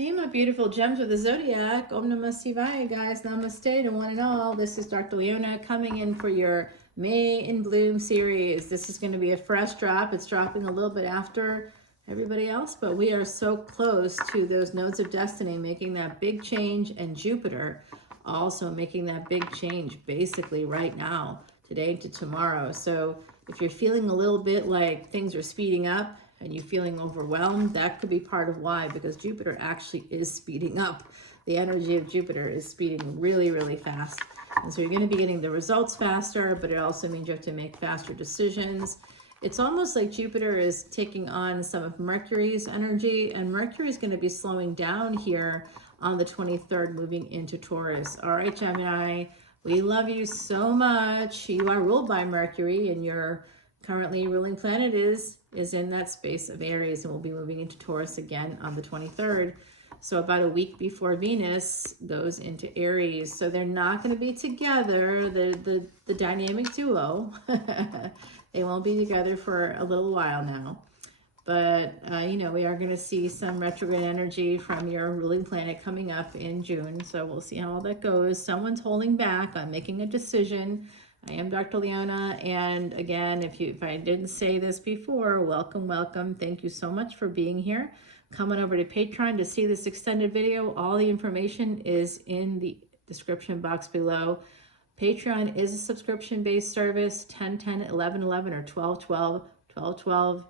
Hey, my beautiful gems of the zodiac. Om Namah Shivaya, guys. Namaste to one and all. This is Dr. Leona coming in for your May in Bloom series. This is going to be a fresh drop. It's dropping a little bit after everybody else, but we are so close to those nodes of destiny making that big change, and Jupiter also making that big change basically right now, today to tomorrow. So if you're feeling a little bit like things are speeding up, and you're feeling overwhelmed, that could be part of why, because Jupiter actually is speeding up. The energy of Jupiter is speeding really, really fast. And so you're going to be getting the results faster, but it also means you have to make faster decisions. It's almost like Jupiter is taking on some of Mercury's energy, and Mercury is going to be slowing down here on the 23rd, moving into Taurus. All right, Gemini, we love you so much. You are ruled by Mercury, and your currently ruling planet is in that space of Aries, and we'll be moving into Taurus again on the 23rd. So about a week before Venus goes into Aries. So they're not going to be together, the dynamic duo. They won't be together for a little while now. But, you know, we are going to see some retrograde energy from your ruling planet coming up in June. So we'll see how all that goes. Someone's holding back on making a decision. I am Dr. Leona, and again, if I didn't say this before, welcome, welcome. Thank you so much for being here. Come on over to Patreon to see this extended video. All the information is in the description box below. Patreon is a subscription-based service. 10, 10, 11, 11, or 12, 12. 12, 12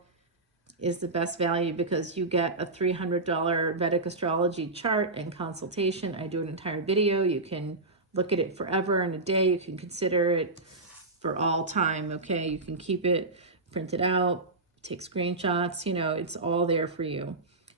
is the best value because you get a $300 Vedic Astrology chart and consultation. I do an entire video. You can look at it forever in a day. You can consider it for all time, okay? You can keep it printed out, take screenshots, you know, it's all there for you.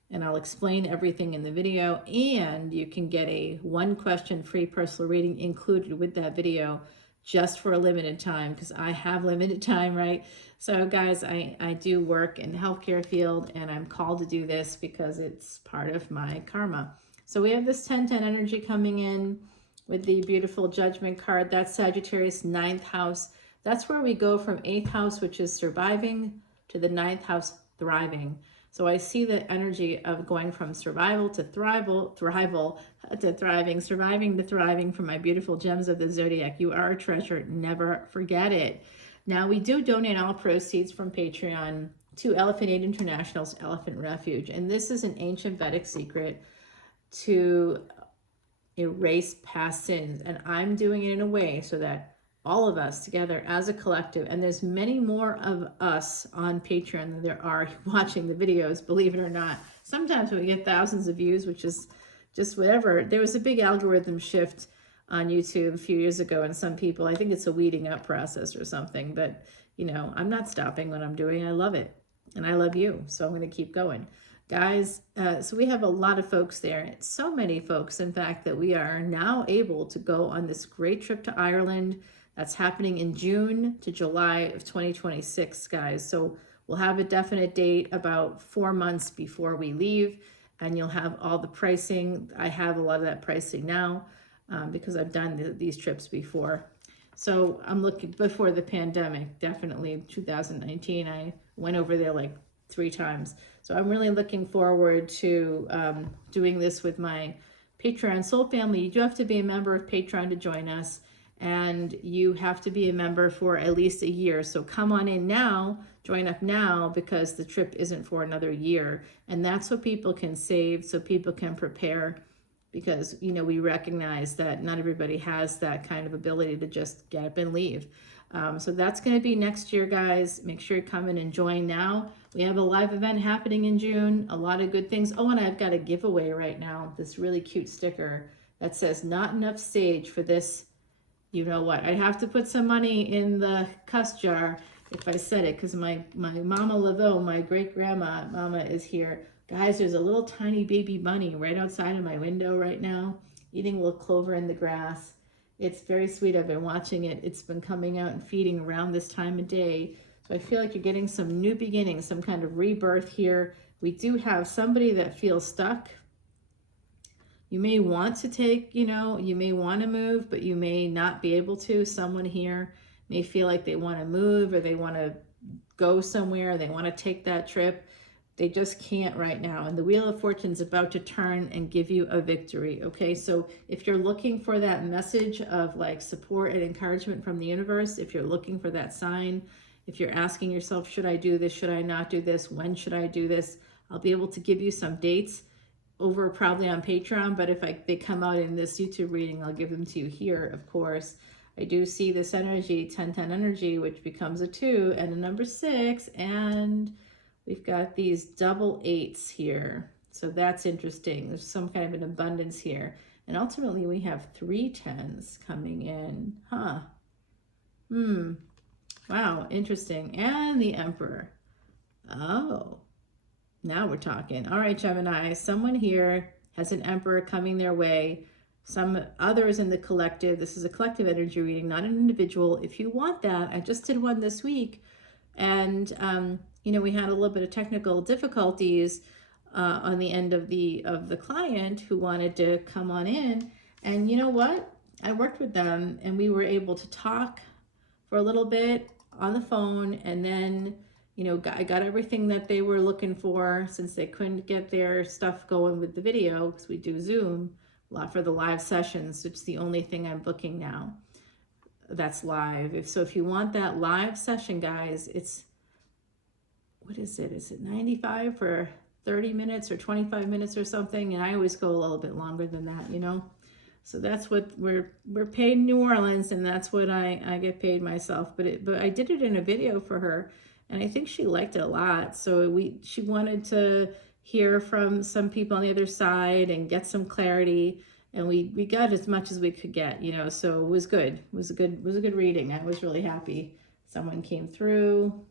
And I'll explain everything in the video, and you can get a 1-question free personal reading included with that video just for a limited time, because I have limited time, right? So guys, I do work in the healthcare field, and I'm called to do this because it's part of my karma. So we have this 10-10 energy coming in with the beautiful Judgment card. That's Sagittarius 9th house. That's where we go from 8th house, which is surviving, to the 9th house, thriving. So I see the energy of going from survival to thrival to thriving, surviving to thriving for my beautiful gems of the zodiac. You are a treasure. Never forget it. Now, we do donate all proceeds from Patreon to Elephant Aid International's Elephant Refuge. And this is an ancient Vedic secret to erase past sins, and I'm doing it in a way so that all of us together as a collective, and there's many more of us on Patreon than there are watching the videos, believe it or not. Sometimes we get thousands of views, which is just whatever. There was a big algorithm shift on YouTube a few years ago, and some people, I think it's a weeding up process or something, but you know, I'm not stopping what I'm doing. I love it, and I love you, so I'm going to keep going. Guys, so we have a lot of folks there. So many folks, in fact, that we are now able to go on this great trip to Ireland. That's happening in June to July of 2026, guys. So we'll have a definite date about 4 months before we leave, and you'll have all the pricing. I have a lot of that pricing now because I've done these trips before. So I'm looking, before the pandemic, definitely 2019, I went over there like 3 times. So I'm really looking forward to doing this with my Patreon soul family. You do have to be a member of Patreon to join us, and you have to be a member for at least a year. So come on in now, join up now, because the trip isn't for another year. And that's so people can save, so people can prepare, because, you know, we recognize that not everybody has that kind of ability to just get up and leave. So that's going to be next year, guys. Make sure you come in and join now. We have a live event happening in June. A lot of good things. Oh, and I've got a giveaway right now. This really cute sticker that says, "Not enough sage for this." You know what? I'd have to put some money in the cuss jar if I said it, because my Mama Laveau, my great-grandma Mama, is here. Guys, there's a little tiny baby bunny right outside of my window right now, eating a little clover in the grass. It's very sweet. I've been watching it. It's been coming out and feeding around this time of day. So I feel like you're getting some new beginnings, some kind of rebirth here. We do have somebody that feels stuck. You may want to take, you know, you may want to move, but you may not be able to. Someone here may feel like they want to move, or they want to go somewhere, they want to take that trip, They just can't right now. And the Wheel of Fortune is about to turn and give you a victory. Okay, so if you're looking for that message of like support and encouragement from the universe, if you're looking for that sign, if you're asking yourself, should I do this? Should I not do this? When should I do this? I'll be able to give you some dates over probably on Patreon, but if they come out in this YouTube reading, I'll give them to you here, of course. I do see this energy, 10-10 energy, which becomes a 2 and a number 6, and we've got these double 8s here. So that's interesting. There's some kind of an abundance here. And ultimately we have 3 10s coming in. Huh. Wow, interesting. And the Emperor. Oh, now we're talking. All right, Gemini, someone here has an Emperor coming their way. Some others in the collective. This is a collective energy reading, not an individual. If you want that, I just did one this week. And, you know, we had a little bit of technical difficulties on the end of the client who wanted to come on in. And you know what? I worked with them and we were able to talk for a little bit on the phone, and then, you know, I got everything that they were looking for, since they couldn't get their stuff going with the video, because we do Zoom a lot for the live sessions, which is the only thing I'm booking now that's live. If you want that live session, guys, it's, what is it? Is it 95 for 30 minutes or 25 minutes or something? And I always go a little bit longer than that, you know? So that's what we're paid in New Orleans, and that's what I get paid myself. But I did it in a video for her, and I think she liked it a lot. So she wanted to hear from some people on the other side and get some clarity, and we got as much as we could get, you know. So it was good. It was a good reading. I was really happy. Someone came through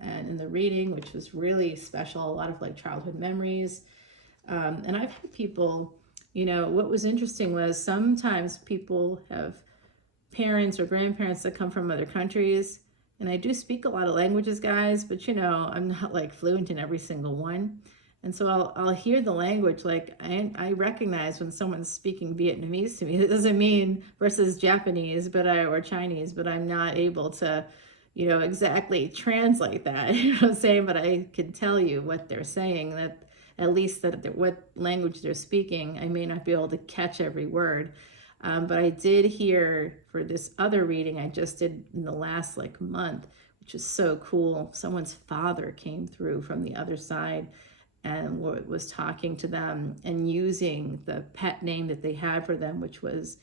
and in the reading, which was really special. A lot of like childhood memories, and I've had people. You know, what was interesting was sometimes people have parents or grandparents that come from other countries, and I do speak a lot of languages, guys, but you know, I'm not like fluent in every single one. And so I'll hear the language, like I recognize when someone's speaking Vietnamese to me. It doesn't mean versus Japanese, or Chinese, but I'm not able to, you know, exactly translate that. You know what I'm saying? But I can tell you what they're saying, that at least that what language they're speaking. I may not be able to catch every word, but I did hear for this other reading I just did in the last like month, which is so cool. Someone's father came through from the other side and was talking to them and using the pet name that they had for them, which was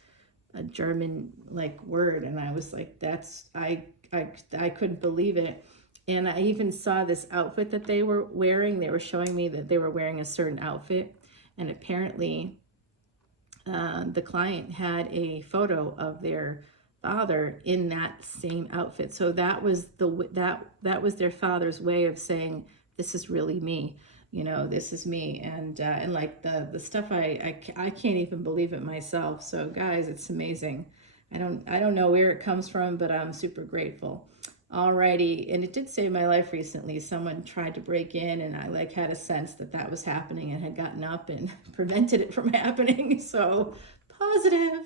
a German like word. And I was like, I couldn't believe it. And I even saw this outfit that they were wearing. They were showing me that they were wearing a certain outfit. And apparently the client had a photo of their father in that same outfit. So that was that was their father's way of saying, this is really me. You know, this is me. And like the stuff, I can't even believe it myself. So guys, it's amazing. I don't know where it comes from, but I'm super grateful. Alrighty, and it did save my life recently. Someone tried to break in, and I like had a sense that was happening and had gotten up and prevented it from happening. So positive.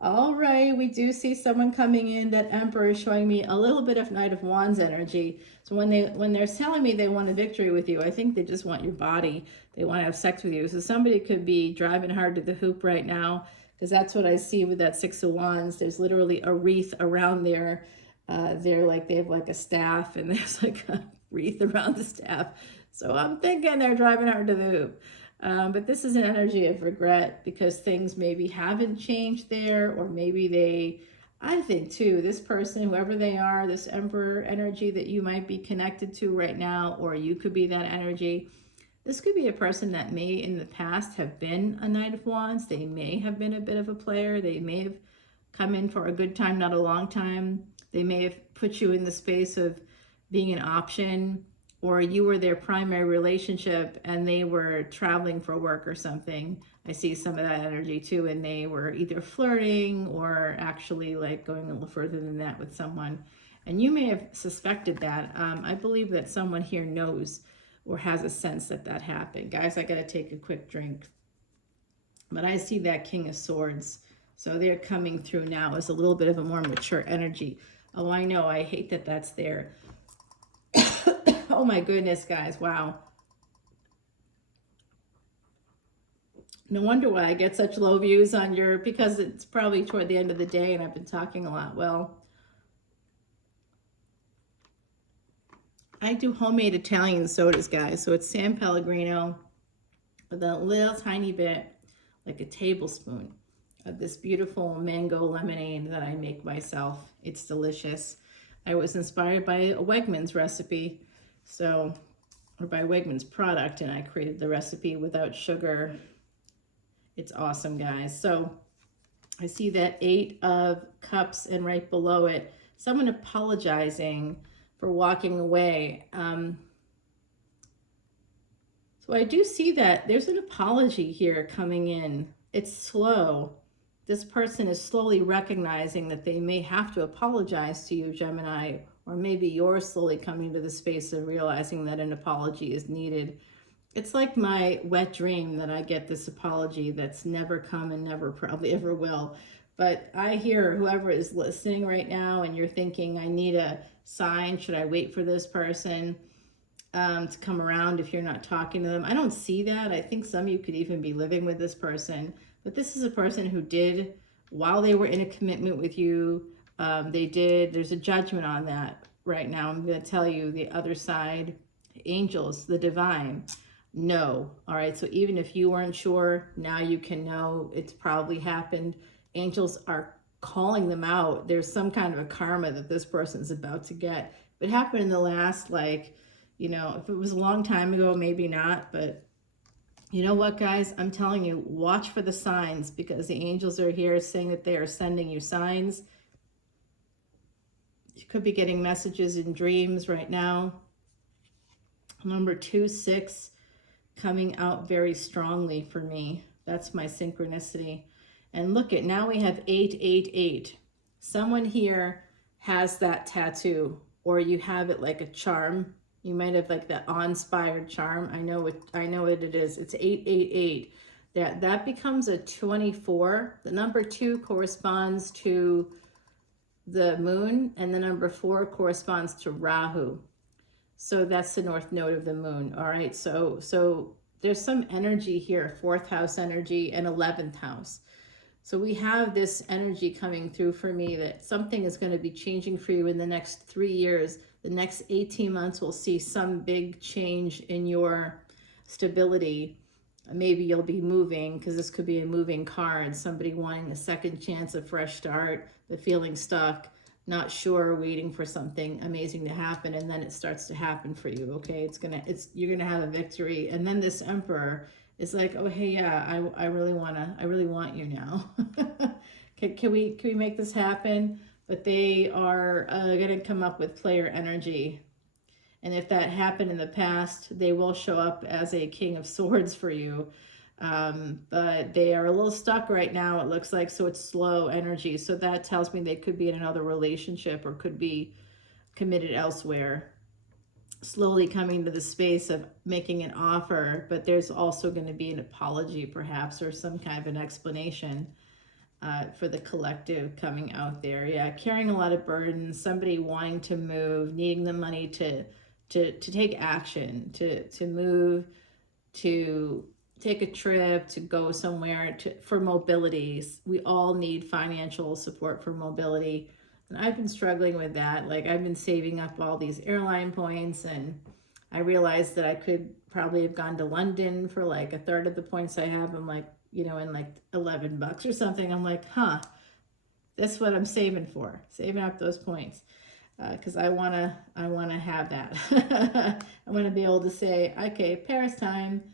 All right, we do see someone coming in. That Emperor is showing me a little bit of Knight of Wands energy. So when they're telling me they want a victory with you, I think they just want your body. They want to have sex with you. So somebody could be driving hard to the hoop right now, because that's what I see with that 6 of Wands. There's literally a wreath around there. They have like a staff, and there's like a wreath around the staff. So I'm thinking they're driving hard to the hoop. But this is an energy of regret, because things maybe haven't changed there, or maybe I think too, this person, whoever they are, this Emperor energy that you might be connected to right now, or you could be that energy. This could be a person that may in the past have been a Knight of Wands. They may have been a bit of a player. They may have come in for a good time, not a long time. They may have put you in the space of being an option, or you were their primary relationship and they were traveling for work or something. I see some of that energy too, and they were either flirting or actually like going a little further than that with someone. And you may have suspected that. I believe that someone here knows or has a sense that happened. Guys, I gotta take a quick drink. But I see that King of Swords. So they're coming through now as a little bit of a more mature energy. Oh, I know. I hate that that's there. Oh my goodness, guys. Wow. No wonder why I get such low views on your, because it's probably toward the end of the day and I've been talking a lot. Well, I do homemade Italian sodas, guys. So it's San Pellegrino with a little tiny bit, like a tablespoon of this beautiful mango lemonade that I make myself. It's delicious. I was inspired by a Wegmans recipe, so, or by Wegmans product, and I created the recipe without sugar. It's awesome, guys. So I see that 8 of Cups, and right below it, someone apologizing for walking away. So I do see that there's an apology here coming in. It's slow. This person is slowly recognizing that they may have to apologize to you, Gemini, or maybe you're slowly coming to the space of realizing that an apology is needed. It's like my wet dream that I get this apology that's never come and never probably ever will. But I hear whoever is listening right now and you're thinking, I need a sign. Should I wait for this person to come around if you're not talking to them? I don't see that. I think some of you could even be living with this person. But this is a person who did, while they were in a commitment with you, there's a judgment on that right now. I'm going to tell you the other side, angels, the divine. No. All right. So even if you weren't sure, now you can know it's probably happened. Angels are calling them out. There's some kind of a karma that this person's about to get. If it happened in the last, like, you know, if it was a long time ago, maybe not. But you know what, guys? I'm telling you, watch for the signs, because the angels are here saying that they are sending you signs. You could be getting messages in dreams right now. Number 2, 6 coming out very strongly for me. That's my synchronicity. And look at, now we have 888. Someone here has that tattoo, or you have it like a charm. You might have like that awe-inspired charm. I know what it is. It's 888. That becomes a 24. The number 2 corresponds to the moon, and the number 4 corresponds to Rahu. So that's the north node of the moon. All right. So there's some energy here, 4th house energy and 11th house. So we have this energy coming through for me that something is going to be changing for you in the next 3 years. The next 18 months, we'll see some big change in your stability. Maybe you'll be moving, because this could be a moving card. Somebody wanting a second chance, a fresh start, but feeling stuck, not sure, waiting for something amazing to happen, and then it starts to happen for you. Okay, you're gonna have a victory, and then this Emperor is like, oh hey, yeah, I really want you now. Can we make this happen? But they are gonna come up with player energy, and if that happened in the past, they will show up as a King of Swords for you. But they are a little stuck right now, it looks like, so it's slow energy. So that tells me they could be in another relationship or could be committed elsewhere. Slowly coming to the space of making an offer, but there's also going to be an apology perhaps, or some kind of an explanation for the collective coming out there. Yeah, carrying a lot of burdens, somebody wanting to move, needing the money to take action, to move, to take a trip, to go somewhere, for mobility. We all need financial support for mobility. And I've been struggling with that. Like, I've been saving up all these airline points, and I realized that I could probably have gone to London for like a third of the points I have. I'm like, you know, in like $11 or something. I'm like, that's what I'm saving for, saving up those points. Because I wanna have that. I want to be able to say, okay, Paris time,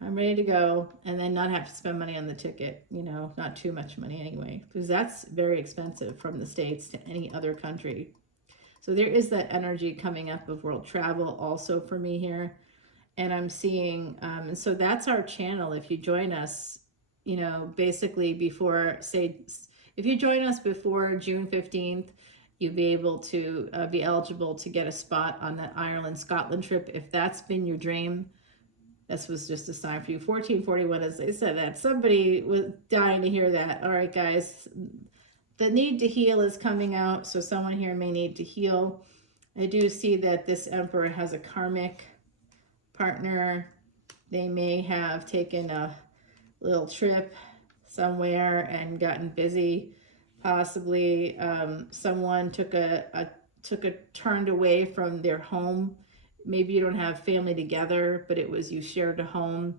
I'm ready to go, and then not have to spend money on the ticket, you know, not too much money anyway, because that's very expensive from the States to any other country. So there is that energy coming up of world travel also for me here. And I'm seeing, and so that's our channel. If you join us, you know, basically before, say, if you join us before June 15th, you'll be able to be eligible to get a spot on that Ireland-Scotland trip. If that's been your dream, this was just a sign for you. 1441, as I said, that somebody was dying to hear that. All right, guys, the need to heal is coming out. So someone here may need to heal. I do see that this Emperor has a karmic partner. They may have taken a little trip somewhere and gotten busy. Possibly someone took a turned away from their home. Maybe you don't have family together, but it was you shared a home.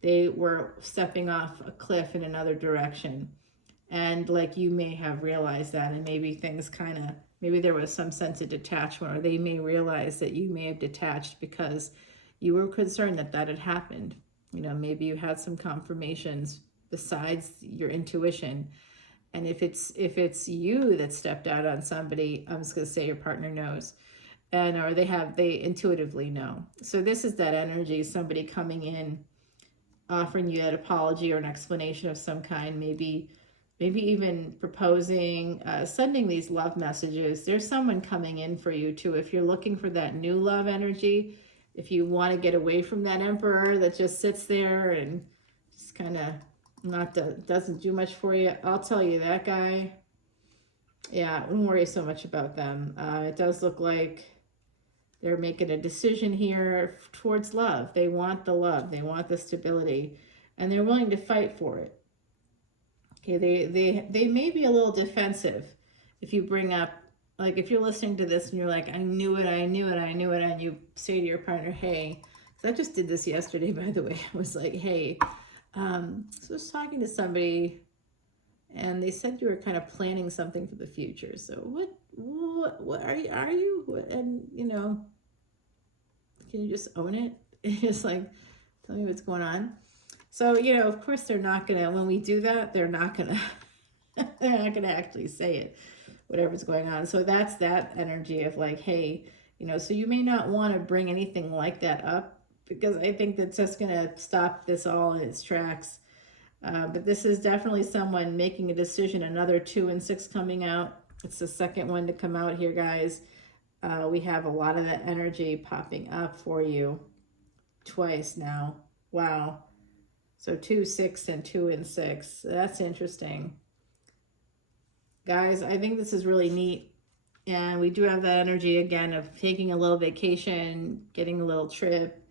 They were stepping off a cliff in another direction. And like you may have realized that, and maybe things kind of, maybe there was some sense of detachment, or they may realize that you may have detached because you were concerned that that had happened. You know, maybe you had some confirmations besides your intuition. And if it's you that stepped out on somebody, I'm just gonna say your partner knows, and or they intuitively know. So this is that energy, somebody coming in, offering you that apology or an explanation of some kind, maybe even proposing, sending these love messages. There's someone coming in for you too. If you're looking for that new love energy, if you want to get away from that emperor that just sits there and just kind of doesn't do much for you, I'll tell you, that guy, yeah, don't worry so much about them. It does look like they're making a decision here towards love. They want the love, they want the stability, and they're willing to fight for it. Okay, they may be a little defensive if you bring up, like if you're listening to this and you're like, I knew it, and you say to your partner, hey, so I just did this yesterday, by the way. I was like, hey, so I was talking to somebody and they said you were kind of planning something for the future. So what are you? And you know, can you just own it? It's like, tell me what's going on. So, you know, of course they're not gonna, when we do that, they're not gonna actually say it, whatever's going on. So that's that energy of like, hey, you know, so you may not want to bring anything like that up, because I think that's just gonna stop this all in its tracks. But this is definitely someone making a decision. Another 2 and 6 coming out. It's the second one to come out here, guys. We have a lot of that energy popping up for you twice now. Wow. So 2, 6, and 2 and 6. That's interesting. Guys, I think this is really neat. And we do have that energy again of taking a little vacation, getting a little trip.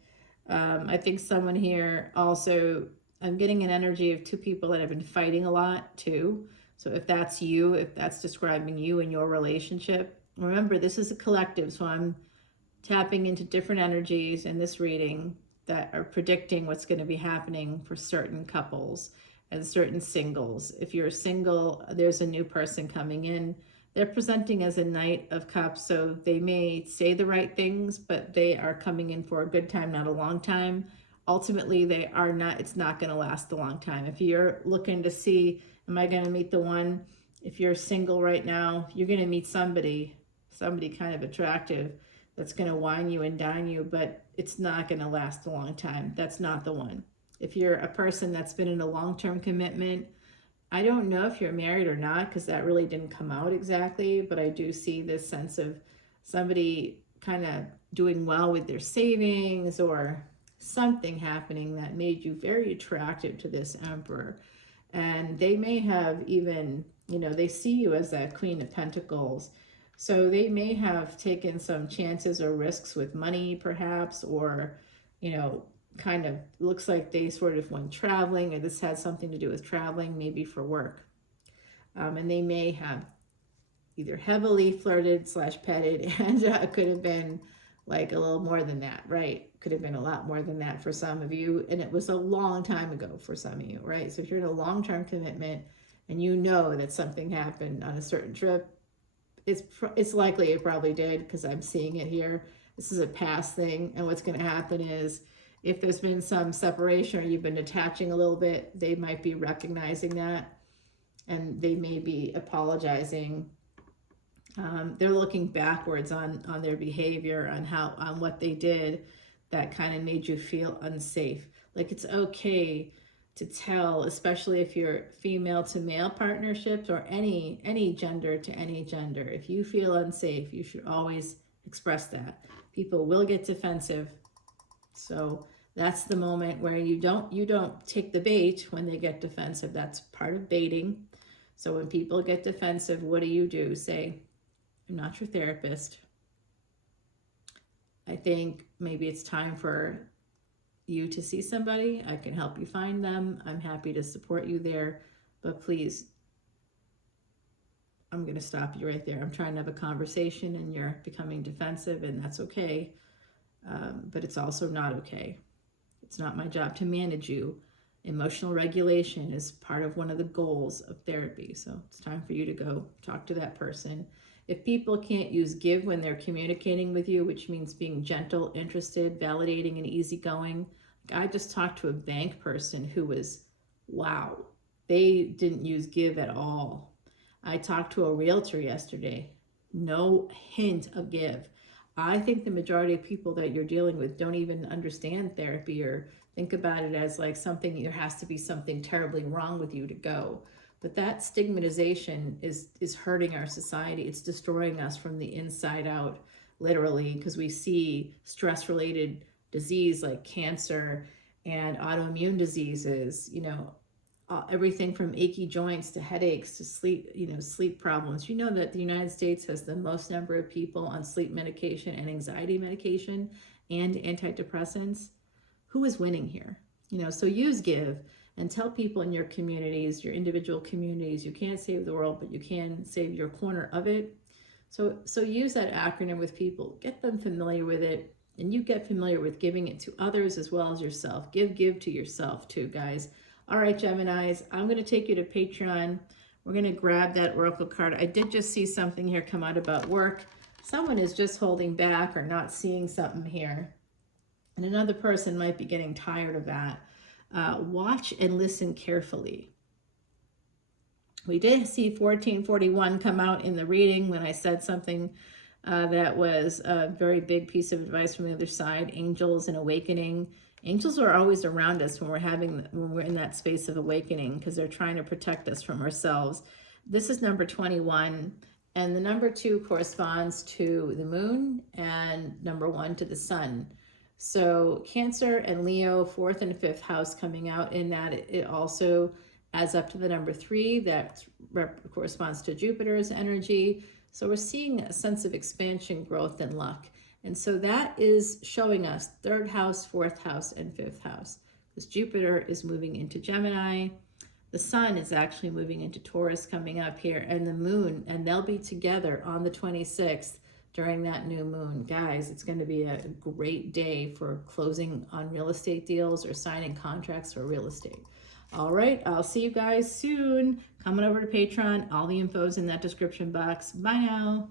I think someone here also, I'm getting an energy of 2 people that have been fighting a lot too. So if that's you, if that's describing you and your relationship, remember this is a collective. So I'm tapping into different energies in this reading that are predicting what's going to be happening for certain couples and certain singles. If you're single, there's a new person coming in. They're presenting as a Knight of Cups, so they may say the right things, but they are coming in for a good time, not a long time. Ultimately, they are not, it's not going to last a long time. If you're looking to see, am I going to meet the one? If you're single right now, you're going to meet somebody kind of attractive that's going to wine you and dine you, but it's not going to last a long time. That's not the one. If you're a person that's been in a long-term commitment, I don't know if you're married or not, because that really didn't come out exactly, but I do see this sense of somebody kind of doing well with their savings or something happening that made you very attractive to this emperor. And they may have even, you know, they see you as that Queen of Pentacles. So they may have taken some chances or risks with money perhaps, or, you know, kind of looks like they sort of went traveling, or this had something to do with traveling, maybe for work. And they may have either heavily flirted / petted, and it could have been like a little more than that, right? Could have been a lot more than that for some of you. And it was a long time ago for some of you, right? So if you're in a long-term commitment and you know that something happened on a certain trip, it's likely it probably did, because I'm seeing it here. This is a past thing. And what's going to happen is, if there's been some separation or you've been attaching a little bit, they might be recognizing that, and they may be apologizing. They're looking backwards on their behavior, on what they did that kind of made you feel unsafe. Like, it's okay to tell, especially if you're female to male partnerships, or any gender to any gender. If you feel unsafe, you should always express that. People will get defensive. So that's the moment where you don't take the bait when they get defensive. That's part of baiting. So when people get defensive, what do? Say, I'm not your therapist. I think maybe it's time for you to see somebody, I can help you find them. I'm happy to support you there. But please, I'm going to stop you right there. I'm trying to have a conversation and you're becoming defensive, and that's okay. But it's also not okay. It's not my job to manage you. Emotional regulation is part of one of the goals of therapy. So it's time for you to go talk to that person. If people can't use give when they're communicating with you, which means being gentle, interested, validating, and easygoing. I just talked to a bank person who was, wow, they didn't use give at all. I talked to a realtor yesterday. No hint of give. I think the majority of people that you're dealing with don't even understand therapy or think about it as like something, there has to be something terribly wrong with you to go. But that stigmatization is hurting our society. It's destroying us from the inside out, literally, because we see stress-related disease like cancer and autoimmune diseases, you know, everything from achy joints to headaches to sleep, sleep problems. You know that the United States has the most number of people on sleep medication and anxiety medication and antidepressants. Who is winning here? So use give and tell people in your communities, your individual communities, you can't save the world, but you can save your corner of it. So use that acronym with people, get them familiar with it, and you get familiar with giving it to others as well as yourself. Give to yourself too, guys. All right, Geminis, I'm going to take you to Patreon. We're going to grab that Oracle card. I did just see something here come out about work. Someone is just holding back or not seeing something here. And another person might be getting tired of that. Watch and listen carefully. We did see 1441 come out in the reading when I said something that was a very big piece of advice from the other side. Angels and awakening. Angels are always around us when we're in that space of awakening, because they're trying to protect us from ourselves. This is number 21, and the number 2 corresponds to the moon, and number 1 to the sun. So Cancer and Leo, 4th and 5th house coming out in that. It also adds up to the number 3 that corresponds to Jupiter's energy. So we're seeing a sense of expansion, growth, and luck. And so that is showing us 3rd house, 4th house, and 5th house. Because Jupiter is moving into Gemini. The sun is actually moving into Taurus coming up here, and the moon, and they'll be together on the 26th during that new moon. Guys, it's going to be a great day for closing on real estate deals or signing contracts for real estate. All right, I'll see you guys soon. Coming over to Patreon. All the info's in that description box. Bye now.